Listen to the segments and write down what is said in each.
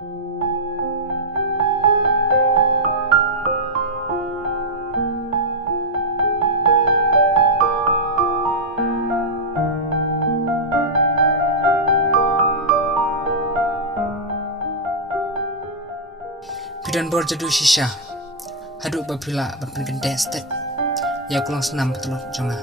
Pidan bor jadu shisha. Haduk babila bapan gendeng stet. Ya kulang senam betul jonga.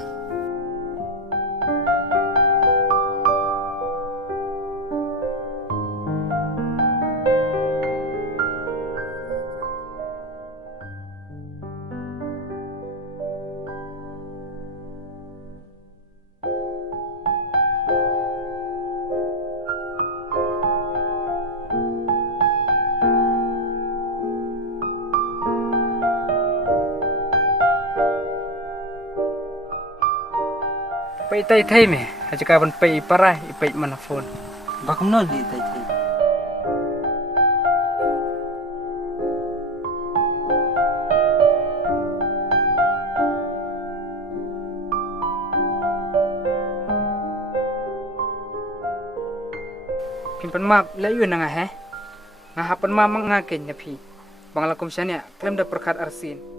Pai tai thai me, ajaka ban pai parai, pai mana phone. Bakum no di tai tai. Pimpan map la yu nanga he. Ngahapan mamang ngaken ya pi. Bangla kumsyanya klaim da perkat arsin.